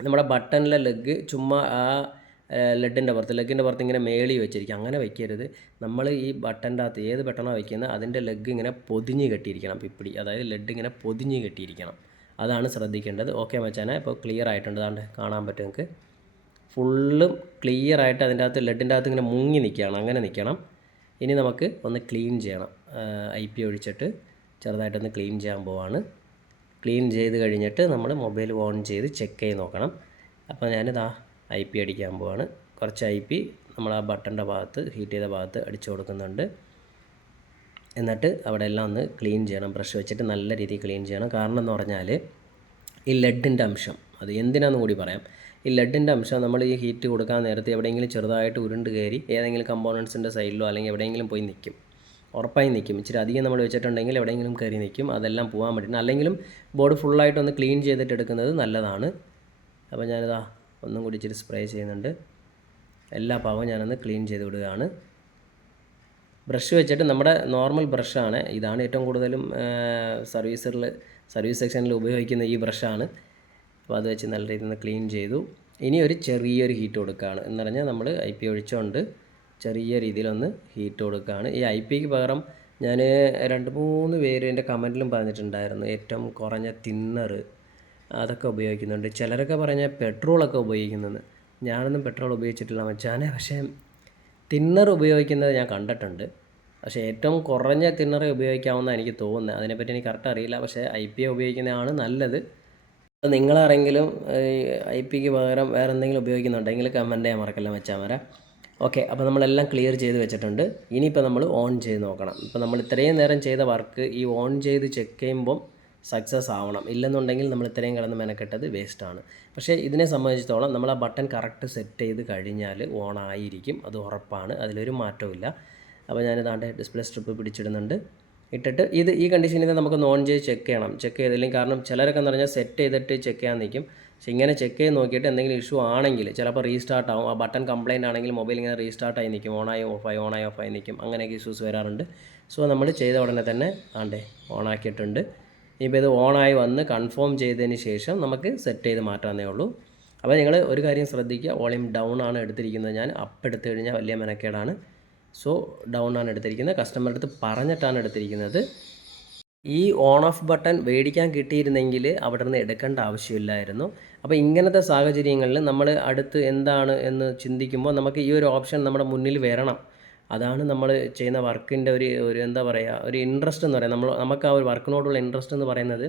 നമ്മുടെ ബട്ടണിലെ ലെഗ് ചുമ്മാ ആ ലെഡിന്റെ പുറത്ത് ലെഗിന്റെ പുറത്ത് ഇങ്ങനെ മേളി വെച്ചിരിക്കും. അങ്ങനെ വെക്കരുത്. നമ്മൾ ഈ ബട്ടന്റെ അകത്ത് ഏത് ബട്ടണാണ് വയ്ക്കുന്നത് അതിന്റെ ലെഗ് ഇങ്ങനെ പൊതിഞ്ഞ് കെട്ടിയിരിക്കണം. പിപ്പിടി. അതായത് ലെഡ് ഇങ്ങനെ പൊതിഞ്ഞ് കെട്ടിയിരിക്കണം. അതാണ് ശ്രദ്ധിക്കേണ്ടത്. ഓക്കെ മച്ചാനെ ഇപ്പോൾ ക്ലിയർ ആയിട്ടുണ്ട്. അതാണ്ട് കാണാൻ പറ്റും നിങ്ങൾക്ക് ഫുള്ളും ക്ലിയർ ആയിട്ട് അതിന്റെ അകത്ത് ലെഡിന്റെ അകത്ത് ഇങ്ങനെ മുങ്ങി നിൽക്കുകയാണ്. അങ്ങനെ നിൽക്കണം. ഇനി നമുക്ക് ഒന്ന് ക്ലീൻ ചെയ്യണം. ഐ പി ഒഴിച്ചിട്ട് ചെറുതായിട്ടൊന്ന് ക്ലീൻ ചെയ്യാൻ പോവാണ്. ക്ലീൻ ചെയ്ത് കഴിഞ്ഞിട്ട് നമ്മൾ മൊബൈൽ ഓൺ ചെയ്ത് ചെക്ക് ചെയ്ത് നോക്കണം. അപ്പോൾ ഞാനിതാ ഐ പി അടിക്കാൻ പോവാണ്. കുറച്ച് ഐ പി നമ്മൾ ആ ബട്ടന്റെ ഭാഗത്ത് ഹീറ്റ് ചെയ്ത ഭാഗത്ത് അടിച്ചു കൊടുക്കുന്നുണ്ട്. എന്നിട്ട് അവിടെ എല്ലാം ഒന്ന് ക്ലീൻ ചെയ്യണം. ബ്രഷ് വെച്ചിട്ട് നല്ല രീതിയിൽ ക്ലീൻ ചെയ്യണം. കാരണം എന്ന് പറഞ്ഞാൽ ഈ ലെഡിന്റെ അംശം അത് എന്തിനാന്ന് കൂടി പറയാം. ഈ ലെഡിന്റെ അംശം നമ്മൾ ഈ ഹീറ്റ് കൊടുക്കാൻ നേരത്തെ എവിടെയെങ്കിലും ചെറുതായിട്ട് ഉരുണ്ട് കയറി ഏതെങ്കിലും കമ്പോണൻസിന്റെ സൈഡിലോ അല്ലെങ്കിൽ എവിടെയെങ്കിലും പോയി നിൽക്കും ഉറപ്പായി നിൽക്കും ഇച്ചിരി അധികം നമ്മൾ വെച്ചിട്ടുണ്ടെങ്കിൽ എവിടെയെങ്കിലും കയറി നിൽക്കും അതെല്ലാം പോകാൻ പറ്റും അല്ലെങ്കിലും ബോർഡ് ഫുള്ളായിട്ടൊന്ന് ക്ലീൻ ചെയ്തിട്ട് എടുക്കുന്നത് നല്ലതാണ്. അപ്പോൾ ഞാനിതാ ഒന്നും കൂടി ഇച്ചിരി സ്പ്രേ ചെയ്യുന്നുണ്ട്. എല്ലാ ഭാഗവും ഞാനൊന്ന് ക്ലീൻ ചെയ്ത് വിടുകയാണ്. ബ്രഷ് വെച്ചിട്ട് നമ്മുടെ നോർമൽ ബ്രഷാണ് ഇതാണ് ഏറ്റവും കൂടുതലും സർവീസറിൽ സർവീസ് സെക്ഷനിൽ ഉപയോഗിക്കുന്ന ഈ ബ്രഷാണ് അപ്പോൾ അത് വെച്ച് നല്ല രീതിയിൽ ക്ലീൻ ചെയ്തു. ഇനി ഒരു ചെറിയൊരു ഹീറ്റ് കൊടുക്കുകയാണ്. എന്ന് പറഞ്ഞാൽ നമ്മൾ ഐ പി ഒഴിച്ചുകൊണ്ട് ചെറിയ രീതിയിലൊന്ന് ഹീറ്റ് കൊടുക്കുകയാണ്. ഈ ഐ പിക്ക് പകരം ഞാൻ രണ്ട് മൂന്ന് പേര് എന്റെ കമന്റിലും പറഞ്ഞിട്ടുണ്ടായിരുന്നു. ഏറ്റവും കുറഞ്ഞ തിന്നർ അതൊക്കെ ഉപയോഗിക്കുന്നുണ്ട്. ചിലരൊക്കെ പറഞ്ഞ പെട്രോളൊക്കെ ഉപയോഗിക്കുന്നത് ഞാനൊന്നും പെട്രോൾ ഉപയോഗിച്ചിട്ടില്ല മച്ചാനെ. പക്ഷേ തിന്നർ ഉപയോഗിക്കുന്നത് ഞാൻ കണ്ടിട്ടുണ്ട്. പക്ഷേ ഏറ്റവും കുറഞ്ഞ തിന്നറെ ഉപയോഗിക്കാവുന്ന എനിക്ക് തോന്നുന്നത്. അതിനെപ്പറ്റി എനിക്ക് കറക്റ്റ് അറിയില്ല. പക്ഷേ ഐ പി ഉപയോഗിക്കുന്നതാണ് നല്ലത്. നിങ്ങളാരെങ്കിലും ഐ പിക്ക് പകരം വേറെ എന്തെങ്കിലും ഉപയോഗിക്കുന്നുണ്ടെങ്കിൽ കമന്റ് ചെയ്യാൻ മറക്കല്ല വെച്ചാൽ വരാം. ഓക്കെ അപ്പോൾ നമ്മളെല്ലാം ക്ലിയർ ചെയ്ത് വെച്ചിട്ടുണ്ട്. ഇനിയിപ്പോൾ നമ്മൾ ഓൺ ചെയ്ത് നോക്കണം. ഇപ്പോൾ നമ്മൾ ഇത്രയും നേരം ചെയ്ത വർക്ക് ഈ ഓൺ ചെയ്ത് ചെക്ക് ചെയ്യുമ്പം സക്സസ് ആവണം. ഇല്ലെന്നുണ്ടെങ്കിൽ നമ്മൾ ഇത്രയും കിടന്ന് മെനക്കെട്ടത് വേസ്റ്റാണ് പക്ഷേ ഇതിനെ സംബന്ധിച്ചിടത്തോളം നമ്മൾ ആ ബട്ടൺ കറക്റ്റ് സെറ്റ് ചെയ്ത് കഴിഞ്ഞാൽ ഓൺ ആയിരിക്കും. അത് ഉറപ്പാണ്. അതിലൊരു മാറ്റവും ഇല്ല അപ്പോൾ ഞാനിതാണ്ട് ഡിസ്പ്ലേ സ്ട്രിപ്പ് പിടിച്ചിടുന്നുണ്ട്. ഇട്ടിട്ട് ഇത് ഈ കണ്ടീഷനിൽ നിന്ന് നമുക്ക് നോൺ ചെയ്ത് ചെക്ക് ചെയ്യണം. ചെക്ക് ചെയ്തില്ലെങ്കിൽ കാരണം ചിലരൊക്കെ എന്ന് പറഞ്ഞാൽ സെറ്റ് ചെയ്തിട്ട് ചെക്ക് ചെയ്യാൻ നിൽക്കും. പക്ഷെ ഇങ്ങനെ ചെക്ക് ചെയ്ത് നോക്കിയിട്ട് എന്തെങ്കിലും ഇഷ്യൂ ആണെങ്കിൽ ചിലപ്പോൾ റീസ്റ്റാർട്ട് ആവും. ആ ബട്ടൺ കംപ്ലൈന്റ് ആണെങ്കിൽ മൊബൈൽ ഇങ്ങനെ റീസ്റ്റാർട്ട് ആയി നിൽക്കും. ഓണായി ഓഫായി ഓണായി ഓഫായി നിൽക്കും. അങ്ങനെയൊക്കെ ഇഷ്യൂസ് വരാറുണ്ട്. സോ നമ്മൾ ചെയ്ത ഉടനെ തന്നെ ആണ്ടേ ഓണാക്കിയിട്ടുണ്ട് ഇപ്പോൾ ഇത് ഓണായി വന്ന് കൺഫേം ചെയ്തതിന് ശേഷം നമുക്ക് സെറ്റ് ചെയ്ത് മാറ്റാവുന്നേ ഉള്ളൂ. അപ്പോൾ നിങ്ങൾ ഒരു കാര്യം ശ്രദ്ധിക്കുക. വോളിയം ഡൗൺ ആണ് എടുത്തിരിക്കുന്നത് ഞാൻ. അപ്പ് എടുത്തു കഴിഞ്ഞാൽ വലിയ മെനക്കേടാണ്. സോ ഡൗൺ ആണ് എടുത്തിരിക്കുന്നത്. കസ്റ്റമറുടെ അടുത്ത് പറഞ്ഞിട്ടാണ് എടുത്തിരിക്കുന്നത്. ഈ ഓൺ ഓഫ് ബട്ടൺ മേടിക്കാൻ കിട്ടിയിരുന്നെങ്കിൽ അവിടെ നിന്ന് എടുക്കേണ്ട ആവശ്യമില്ലായിരുന്നു. അപ്പോൾ ഇങ്ങനത്തെ സാഹചര്യങ്ങളിൽ നമ്മൾ അടുത്ത് എന്താണ് എന്ന് ചിന്തിക്കുമ്പോൾ നമുക്ക് ഈ ഒരു ഓപ്ഷൻ നമ്മുടെ മുന്നിൽ വരണം. അതാണ് നമ്മൾ ചെയ്യുന്ന വർക്കിന്റെ ഒരു ഒരു എന്താ പറയുക ഒരു ഇൻട്രസ്റ്റ് എന്ന് പറയുന്നത്. നമ്മൾ നമുക്ക് ആ ഒരു വർക്കിനോടുള്ള ഇൻട്രസ്റ്റ് എന്ന് പറയുന്നത്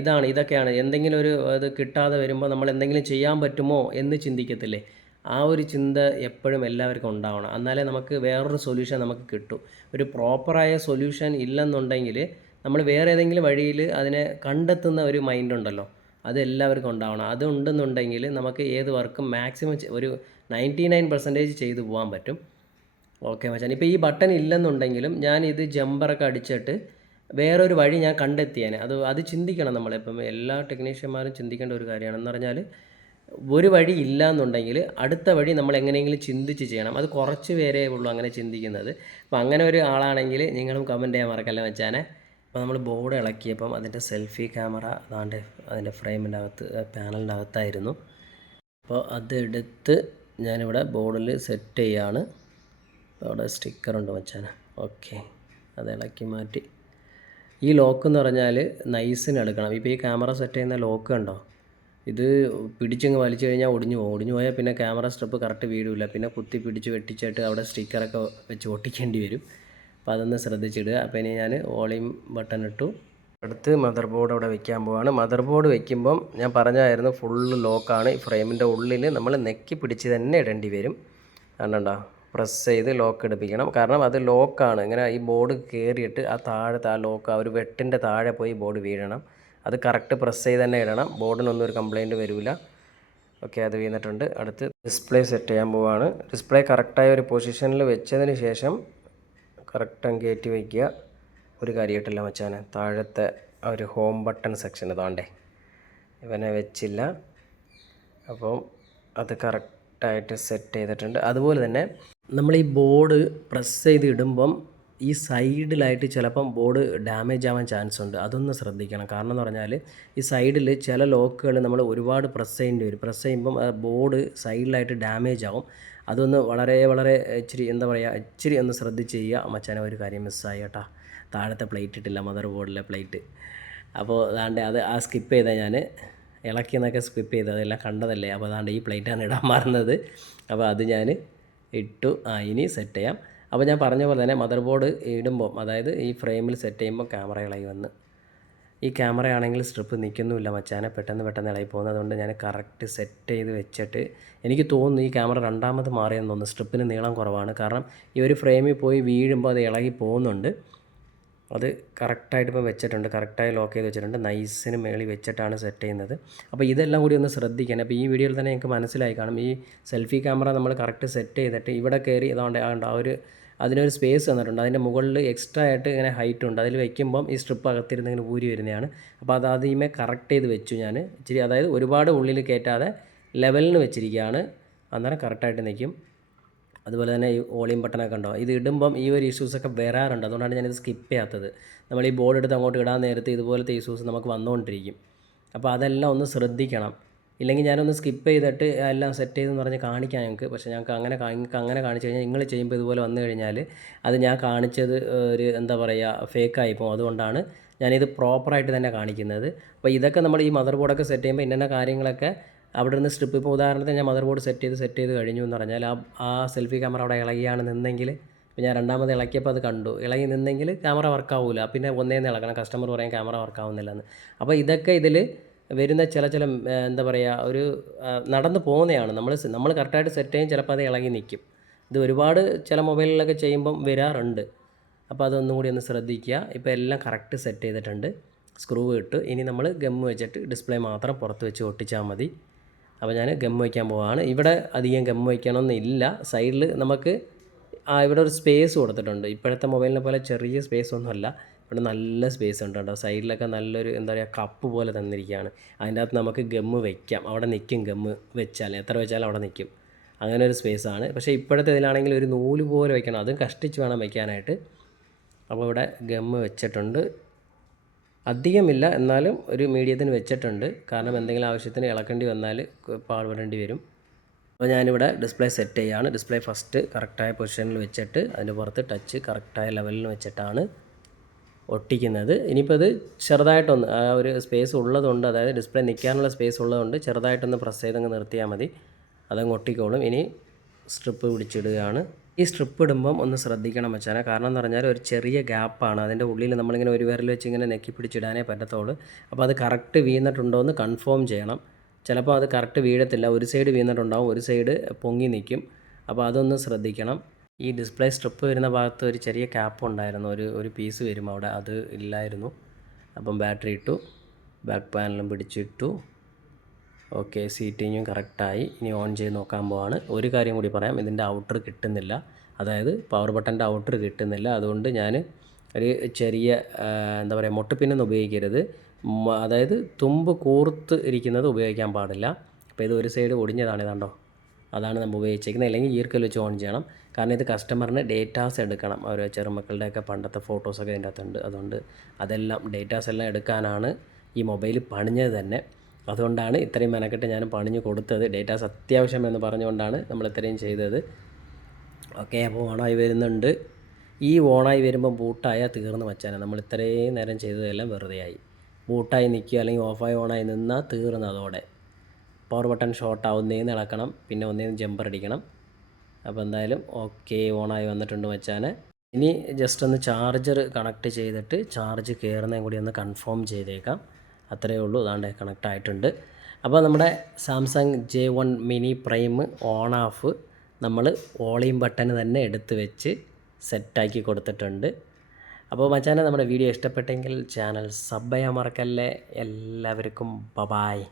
ഇതാണ്. ഇതൊക്കെയാണ്. എന്തെങ്കിലും ഒരു അത് കിട്ടാതെ വരുമ്പോൾ നമ്മൾ എന്തെങ്കിലും ചെയ്യാൻ പറ്റുമോ എന്ന് ചിന്തിക്കത്തില്ലേ? ആ ഒരു ചിന്ത എപ്പോഴും എല്ലാവർക്കും ഉണ്ടാവണം. എന്നാലേ നമുക്ക് വേറൊരു സൊല്യൂഷൻ നമുക്ക് കിട്ടും. ഒരു പ്രോപ്പറായ സൊല്യൂഷൻ ഇല്ലെന്നുണ്ടെങ്കിൽ നമ്മൾ വേറെ ഏതെങ്കിലും വഴിയിൽ അതിനെ കണ്ടെത്തുന്ന ഒരു മൈൻഡ് ഉണ്ടല്ലോ. അത് എല്ലാവർക്കും ഉണ്ടാവണം. അത് ഉണ്ടെന്നുണ്ടെങ്കിൽ നമുക്ക് ഏത് വർക്കും മാക്സിമം ഒരു നയന്റി നയൻ പെർസെന്റേജ് ചെയ്തു പോകാൻ പറ്റും. ഓക്കെ മച്ചാൻ. ഇപ്പോൾ ഈ ബട്ടൺ ഇല്ലെന്നുണ്ടെങ്കിലും ഞാൻ ഇത് ജമ്പറൊക്കെ അടിച്ചിട്ട് വേറൊരു വഴി ഞാൻ കണ്ടെത്തിയേനെ. അത് അത് ചിന്തിക്കണം നമ്മളിപ്പം എല്ലാ ടെക്നീഷ്യന്മാരും ചിന്തിക്കേണ്ട ഒരു കാര്യമാണ്. എന്ന് പറഞ്ഞാൽ ഒരു വഴി ഇല്ല എന്നുണ്ടെങ്കിൽ അടുത്ത വഴി നമ്മൾ എങ്ങനെയെങ്കിലും ചിന്തിച്ച് ചെയ്യണം. അത് കുറച്ച് പേരേ ഉള്ളൂ അങ്ങനെ ചിന്തിക്കുന്നത്. അപ്പോൾ അങ്ങനെ ഒരു ആളാണെങ്കിൽ നിങ്ങളും കമന്റ് ചെയ്യാൻ മറക്കല്ല വെച്ചാനെ അപ്പോൾ നമ്മൾ ബോർഡ് ഇളക്കിയപ്പം അതിന്റെ സെൽഫി ക്യാമറ അതാണ്ട് അതിന്റെ ഫ്രെയിമിന്റെ അകത്ത് പാനലിന്റെ അകത്തായിരുന്നു. അപ്പോൾ അതെടുത്ത് ഞാനിവിടെ ബോർഡിൽ സെറ്റ് ചെയ്യാണ്. അവിടെ സ്റ്റിക്കറുണ്ട് വെച്ചാൽ ഓക്കെ അത് ഇളക്കി മാറ്റി. ഈ ലോക്ക് എന്ന് പറഞ്ഞാൽ നൈസിന് എടുക്കണം. ഇപ്പോൾ ഈ ക്യാമറ സെറ്റ് ചെയ്യുന്ന ലോക്ക് കണ്ടോ? ഇത് പിടിച്ചങ്ങ് വലിച്ചു കഴിഞ്ഞാൽ ഒടിഞ്ഞു പോകും. ഒടിഞ്ഞു പോയാൽ പിന്നെ ക്യാമറ സ്റ്റെപ്പ് കറക്റ്റ് വീടില്ല പിന്നെ കുത്തി പിടിച്ച് വെട്ടിച്ചിട്ട് അവിടെ സ്റ്റിക്കറൊക്കെ വെച്ച് ഒട്ടിക്കേണ്ടി വരും. അപ്പോൾ അതൊന്ന് ശ്രദ്ധിച്ചിടുക. അപ്പോൾ ഇനി ഞാൻ വോളിയം ബട്ടൺ ഇട്ടു. അടുത്ത് മദർ ബോർഡ് അവിടെ വെക്കാൻ പോവാണ്. മദർ ബോർഡ് വെക്കുമ്പം ഞാൻ പറഞ്ഞായിരുന്നു ഫുള്ള് ലോക്കാണ് ഈ ഫ്രെയിമിന്റെ ഉള്ളിൽ നമ്മൾ നെക്കി പിടിച്ച് തന്നെ ഇടേണ്ടി വരും. കണ്ടോ പ്രസ് ചെയ്ത് ലോക്ക് എടുപ്പിക്കണം. കാരണം അത് ലോക്കാണ് ഇങ്ങനെ ഈ ബോർഡ് കയറിയിട്ട് ആ താഴത്തെ ആ ലോക്ക് ആ ഒരു വെട്ടിന്റെ താഴെ പോയി ബോർഡ് വീഴണം. അത് കറക്റ്റ് പ്രസ് ചെയ്ത് തന്നെ ഇടണം. ബോർഡിനൊന്നും ഒരു കംപ്ലയിന്റ് വരില്ല ഓക്കെ അത് വീണിട്ടുണ്ട്. അടുത്ത് ഡിസ്പ്ലേ സെറ്റ് ചെയ്യാൻ പോവാണ്. ഡിസ്പ്ലേ കറക്റ്റായ ഒരു പൊസിഷനിൽ വെച്ചതിന് ശേഷം കറക്റ്റ് കയറ്റി വയ്ക്കുക. ഒരു കാര്യമായിട്ടില്ല മച്ചാനെ. താഴത്തെ ആ ഒരു ഹോം ബട്ടൺ സെക്ഷൻ ഇതാണ്ടേ ഇവനെ വെച്ചില്ല. അപ്പം അത് കറക്റ്റായിട്ട് സെറ്റ് ചെയ്തിട്ടുണ്ട്. അതുപോലെ തന്നെ നമ്മൾ ഈ ബോർഡ് പ്രസ് ചെയ്ത് ഇടുമ്പം ഈ സൈഡിലായിട്ട് ചിലപ്പം ബോർഡ് ഡാമേജ് ആവാൻ ചാൻസ് ഉണ്ട്. അതൊന്ന് ശ്രദ്ധിക്കണം. കാരണം എന്ന് പറഞ്ഞാൽ ഈ സൈഡിൽ ചില ലോക്കുകൾ നമ്മൾ ഒരുപാട് പ്രസ് ചെയ്യേണ്ടി വരും. പ്രസ് ചെയ്യുമ്പം ബോർഡ് സൈഡിലായിട്ട് ഡാമേജ് ആവും. അതൊന്ന് വളരെ വളരെ ഇച്ചിരി എന്താ പറയുക ഇച്ചിരി ഒന്ന് ശ്രദ്ധിച്ച് ചെയ്യുക. മച്ചാനെ ഒരു കാര്യം മിസ്സായി കേട്ടാ. താഴത്തെ പ്ലേറ്റ് ഇട്ടില്ല മദർ ബോർഡിലെ പ്ലേറ്റ് അപ്പോൾ അതാണ്ട് അത് ആ സ്കിപ്പ് ചെയ്താൽ ഞാൻ ഇളക്കി എന്നൊക്കെ സ്കിപ്പ് ചെയ്ത് അതെല്ലാം കണ്ടതല്ലേ? അപ്പോൾ അതാണ്ട് ഈ പ്ലേറ്റാണ് ഇടാൻ മറന്നത്. അപ്പോൾ അത് ഞാൻ ഇട്ടു. ആ ഇനി സെറ്റ് ചെയ്യാം. അപ്പോൾ ഞാൻ പറഞ്ഞ പോലെ തന്നെ മദർ ബോർഡ് ഇടുമ്പോൾ അതായത് ഈ ഫ്രെയിമിൽ സെറ്റ് ചെയ്യുമ്പോൾ ക്യാമറ ഇളകി വന്ന്. ഈ ക്യാമറ ആണെങ്കിൽ സ്ട്രിപ്പ് നിൽക്കുന്നുമില്ല മച്ചാനെ പെട്ടെന്ന് പെട്ടെന്ന് ഇളകി പോകുന്നതുകൊണ്ട് ഞാൻ കറക്റ്റ് സെറ്റ് ചെയ്ത് വെച്ചിട്ട് എനിക്ക് തോന്നുന്നു ഈ ക്യാമറ രണ്ടാമത് മാറിയെന്ന് തോന്നുന്നു. സ്ട്രിപ്പിന് നീളം കുറവാണ്. കാരണം ഈ ഒരു ഫ്രെയിമിൽ പോയി വീഴുമ്പോൾ അത് ഇളകി പോകുന്നുണ്ട്. അത് കറക്റ്റായിട്ട് ഇപ്പോൾ വെച്ചിട്ടുണ്ട്. കറക്റ്റായി ലോക്ക് ചെയ്ത് വെച്ചിട്ടുണ്ട്. നൈസിന് മേളിൽ വെച്ചിട്ടാണ് സെറ്റ് ചെയ്യുന്നത്. അപ്പോൾ ഇതെല്ലാം കൂടി ഒന്ന് ശ്രദ്ധിക്കണം. അപ്പോൾ ഈ വീഡിയോയിൽ തന്നെ നിങ്ങൾക്ക് മനസ്സിലായി കാണും. ഈ സെൽഫി ക്യാമറ നമ്മൾ കറക്റ്റ് സെറ്റ് ചെയ്തിട്ട് ഇവിടെ കയറി ഇതാണ്ട് ആ ഒരു അതിനൊരു സ്പേസ് തന്നിട്ടുണ്ട്. അതിന്റെ മുകളിൽ എക്സ്ട്രാ ആയിട്ട് ഇങ്ങനെ ഹൈറ്റ് ഉണ്ട്. അതിൽ വെക്കുമ്പം ഈ സ്ട്രിപ്പ് അകത്തിരുന്ന് ഇങ്ങനെ ഊരി വരുന്നതാണ്. അപ്പോൾ അത് ആദ്യമേ കറക്റ്റ് ചെയ്ത് വെച്ചു ഞാൻ ഇച്ചിരി അതായത് ഒരുപാട് ഉള്ളിൽ കയറ്റാതെ ലെവലിന് വെച്ചിരിക്കുകയാണ്. അന്നേരം കറക്റ്റായിട്ട് നിൽക്കും അതുപോലെ തന്നെ ഈ വോളിയം ബട്ടണൊക്കെ ഉണ്ടോ ഇത് ഇടുമ്പം ഈ ഒരു ഇഷ്യൂസൊക്കെ വരാറുണ്ട്. അതുകൊണ്ടാണ് ഞാനിത് സ്കിപ്പ് ചെയ്യാത്തത്. നമ്മൾ ഈ ബോർഡ് എടുത്ത് അങ്ങോട്ട് ഇടാൻ നേരത്ത് ഇതുപോലത്തെ ഇഷ്യൂസ് നമുക്ക് വന്നുകൊണ്ടിരിക്കും. അപ്പോൾ അതെല്ലാം ഒന്ന് ശ്രദ്ധിക്കണം. ഇല്ലെങ്കിൽ ഞാനൊന്ന് സ്കിപ്പ് ചെയ്തിട്ട് എല്ലാം സെറ്റ് ചെയ്തെന്ന് പറഞ്ഞ് കാണിക്കാം ഞങ്ങൾക്ക്. പക്ഷേ ഞങ്ങൾക്ക് അങ്ങനെ ഞങ്ങൾക്ക് അങ്ങനെ കാണിച്ചു കഴിഞ്ഞാൽ നിങ്ങൾ ചെയ്യുമ്പോൾ ഇതുപോലെ വന്നു കഴിഞ്ഞാൽ അത് ഞാൻ കാണിച്ചത് ഒരു എന്താ പറയുക ഫേക്കായി പോകും. അതുകൊണ്ടാണ് ഞാനിത് പ്രോപ്പറായിട്ട് തന്നെ കാണിക്കുന്നത്. അപ്പോൾ ഇതൊക്കെ നമ്മൾ ഈ മദർ ബോർഡൊക്കെ സെറ്റ് ചെയ്യുമ്പോൾ ഇന്ന കാര്യങ്ങളൊക്കെ അവിടെ നിന്ന് സ്ട്രിപ്പ് ഇപ്പോൾ ഉദാഹരണത്തിന് ഞാൻ മദർ ബോർഡ് സെറ്റ് ചെയ്ത് സെറ്റ് ചെയ്ത് കഴിഞ്ഞു എന്ന് പറഞ്ഞാൽ ആ ആ സെൽഫി ക്യാമറ അവിടെ ഇളകിയാണ് നിന്നെങ്കിൽ ഇപ്പോൾ ഞാൻ രണ്ടാമത് ഇളക്കിയപ്പോൾ അത് കണ്ടു. ഇളകി നിന്നെങ്കിൽ ക്യാമറ വർക്കാവില്ല പിന്നെ ഒന്നേന്ന് ഇളക്കണം. കസ്റ്റമർ പറയാൻ ക്യാമറ വർക്ക് എന്ന്. അപ്പോൾ ഇതൊക്കെ ഇതിൽ വരുന്ന ചില ചില എന്താ പറയുക ഒരു നടന്നു പോകുന്നതാണ്. നമ്മൾ നമ്മൾ കറക്റ്റായിട്ട് സെറ്റ് ചെയ്യും ചിലപ്പോൾ അത് ഇളകി നിൽക്കും ഇത് ഒരുപാട് ചില മൊബൈലിലൊക്കെ ചെയ്യുമ്പം വരാറുണ്ട്. അപ്പോൾ അതൊന്നും കൂടി ഒന്ന് ശ്രദ്ധിക്കുക. ഇപ്പോൾ എല്ലാം കറക്റ്റ് സെറ്റ് ചെയ്തിട്ടുണ്ട്. സ്ക്രൂ ഇട്ട്. ഇനി നമ്മൾ ഗം വെച്ചിട്ട് ഡിസ്പ്ലേ മാത്രം പുറത്ത് വെച്ച് ഒട്ടിച്ചാൽ മതി. അപ്പോൾ ഞാൻ ഗം വയ്ക്കാൻ പോവാണ്. ഇവിടെ അധികം ഗം വയ്ക്കണമെന്നില്ല സൈഡിൽ നമുക്ക് ഇവിടെ ഒരു സ്പേസ് കൊടുത്തിട്ടുണ്ട്. ഇപ്പോഴത്തെ മൊബൈലിനെ പോലെ ചെറിയ സ്പേസ് ഒന്നുമല്ല. ഇവിടെ നല്ല സ്പേസ് ഉണ്ട് കേട്ടോ. സൈഡിലൊക്കെ നല്ലൊരു എന്താ പറയുക കപ്പ് പോലെ തന്നിരിക്കുകയാണ് അതിന്റെ അകത്ത് നമുക്ക് ഗമ്മ് വെക്കാം. അവിടെ നിൽക്കും ഗമ്മ് വെച്ചാൽ. എത്ര വെച്ചാലും അവിടെ നിൽക്കും അങ്ങനെ ഒരു സ്പേസാണ് പക്ഷേ ഇപ്പോഴത്തെ ഇതിലാണെങ്കിൽ ഒരു നൂൽ പോലെ വയ്ക്കണം അതും കഷ്ടിച്ച് വേണം വയ്ക്കാനായിട്ട് അപ്പോൾ ഇവിടെ ഗമ്മ് വെച്ചിട്ടുണ്ട്. അധികമില്ല. എന്നാലും ഒരു മീഡിയത്തിന് വെച്ചിട്ടുണ്ട്. കാരണം എന്തെങ്കിലും ആവശ്യത്തിന് ഇളക്കേണ്ടി വന്നാൽ പാടുപെടേണ്ടി വരും. അപ്പോൾ ഞാനിവിടെ ഡിസ്പ്ലേ സെറ്റ് ചെയ്യുകയാണ് ഡിസ്പ്ലേ ഫസ്റ്റ് കറക്റ്റായ പൊസിഷനിൽ വെച്ചിട്ട് അതിന്റെ പുറത്ത് ടച്ച് കറക്റ്റായ ലെവലിൽ വെച്ചിട്ടാണ്. ഒട്ടിക്കുന്നത്. ഇനിയിപ്പോൾ അത് ചെറുതായിട്ടൊന്ന് ആ ഒരു സ്പേസ് ഉള്ളതുകൊണ്ട് അതായത് ഡിസ്പ്ലേ നിൽക്കാനുള്ള സ്പേസ് ഉള്ളതുകൊണ്ട് ചെറുതായിട്ടൊന്ന് പ്രസ് ചെയ്തങ്ങ് നിർത്തിയാൽ മതി. അതങ്ങ് ഒട്ടിക്കോളും. ഇനി സ്ട്രിപ്പ് പിടിച്ചിടുകയാണ്. ഈ സ്ട്രിപ്പ് ഇടുമ്പം ഒന്ന് ശ്രദ്ധിക്കണം വെച്ചാൽ കാരണം എന്ന് പറഞ്ഞാൽ ഒരു ചെറിയ ഗ്യാപ്പാണ് അതിന്റെ ഉള്ളിൽ നമ്മളിങ്ങനെ ഒരു വിരൽ വെച്ച് ഇങ്ങനെ നെക്കി പിടിച്ചിടാനേ പറ്റത്തുള്ളൂ. അപ്പോൾ അത് കറക്റ്റ് വീണിട്ടുണ്ടോ എന്ന് കൺഫേം ചെയ്യണം. ചിലപ്പോൾ അത് കറക്റ്റ് വീഴത്തില്ല. ഒരു സൈഡ് വീണിട്ടുണ്ടാവും ഒരു സൈഡ് പൊങ്ങി നിൽക്കും അപ്പോൾ അതൊന്ന് ശ്രദ്ധിക്കണം. ഈ ഡിസ്പ്ലേ സ്ട്രിപ്പ് വരുന്ന ഭാഗത്ത് ഒരു ചെറിയ ക്യാപ്പ് ഉണ്ടായിരുന്നു. ഒരു ഒരു പീസ് വരും അവിടെ. അത് ഇല്ലായിരുന്നു. അപ്പം ബാറ്ററി ഇട്ടു. ബാക്ക് പാനലും പിടിച്ചിട്ടു. ഓക്കെ സീറ്റിങ്ങും കറക്റ്റായി ഇനി ഓൺ ചെയ്ത് നോക്കാൻ പോവാണ്. ഒരു കാര്യം കൂടി പറയാം. ഇതിന്റെ ഔട്ടർ കിട്ടുന്നില്ല. അതായത് പവർ ബട്ടന്റെ ഔട്ടർ കിട്ടുന്നില്ല. അതുകൊണ്ട് ഞാൻ ഒരു ചെറിയ എന്താ പറയുക മുട്ടപ്പിന്നൊന്നും ഉപയോഗിക്കരുത്. അതായത് തുമ്പ് കൂർത്ത് ഇരിക്കുന്നത് ഉപയോഗിക്കാൻ പാടില്ല. അപ്പോൾ ഇത് ഒരു സൈഡ് ഒടിഞ്ഞതാണ് ഇതാണ്ടോ അതാണ് നമ്മൾ ഉപയോഗിച്ചേക്കുന്നത്. അല്ലെങ്കിൽ ഈർക്കൽ വെച്ച് ഓൺ ചെയ്യണം. കാരണം ഇത് കസ്റ്റമറിന് ഡേറ്റാസ് എടുക്കണം. അവർ ചെറുമക്കളുടെയൊക്കെ പണ്ടത്തെ ഫോട്ടോസൊക്കെ അതിന്റെ അകത്തുണ്ട്. അതുകൊണ്ട് അതെല്ലാം ഡേറ്റാസ് എല്ലാം എടുക്കാനാണ് ഈ മൊബൈൽ പണിഞ്ഞത് തന്നെ. അതുകൊണ്ടാണ് ഇത്രയും മെനക്കെട്ട് ഞാൻ പണിഞ്ഞു കൊടുത്തത്. ഡേറ്റാസ് അത്യാവശ്യം എന്ന് പറഞ്ഞുകൊണ്ടാണ് നമ്മൾ ഇത്രയും ചെയ്തത്. ഓക്കെ അപ്പോൾ ഓണായി വരുന്നുണ്ട്. ഈ ഓണായി വരുമ്പോൾ ബൂട്ടായാൽ തീർന്ന് വച്ചാൽ നമ്മൾ ഇത്രയും നേരം ചെയ്തതെല്ലാം വെറുതെയായി. ബൂട്ടായി നിൽക്കുക അല്ലെങ്കിൽ ഓഫായി ഓണായി നിന്നാൽ തീർന്ന് അതോടെ. പവർ ബട്ടൺ ഷോർട്ട് ആവുന്നേന്ന് ഇളക്കണം. പിന്നെ ഒന്നേന്ന് ജമ്പർ അടിക്കണം. അപ്പോൾ എന്തായാലും ഓക്കെ ഓണായി വന്നിട്ടുണ്ട് വെച്ചാൽ ഇനി ജസ്റ്റ് ഒന്ന് ചാർജർ കണക്ട് ചെയ്തിട്ട് ചാർജ് കയറുന്നതും കൂടി ഒന്ന് കൺഫേം ചെയ്തേക്കാം. അത്രയേ ഉള്ളൂ അതാണ്ട് കണക്ട് ആയിട്ടുണ്ട്. അപ്പോൾ നമ്മുടെ Samsung J one mini prime on off നമ്മൾ ഓളിയും ബട്ടൺ തന്നെ എടുത്ത് വെച്ച് സെറ്റാക്കി കൊടുത്തിട്ടുണ്ട്. അപ്പോൾ മച്ചാനെ നമ്മുടെ വീഡിയോ ഇഷ്ടപ്പെട്ടെങ്കിൽ ചാനൽ സബ് ചെയ്യാൻ മറക്കല്ലേ. എല്ലാവർക്കും ബബായ്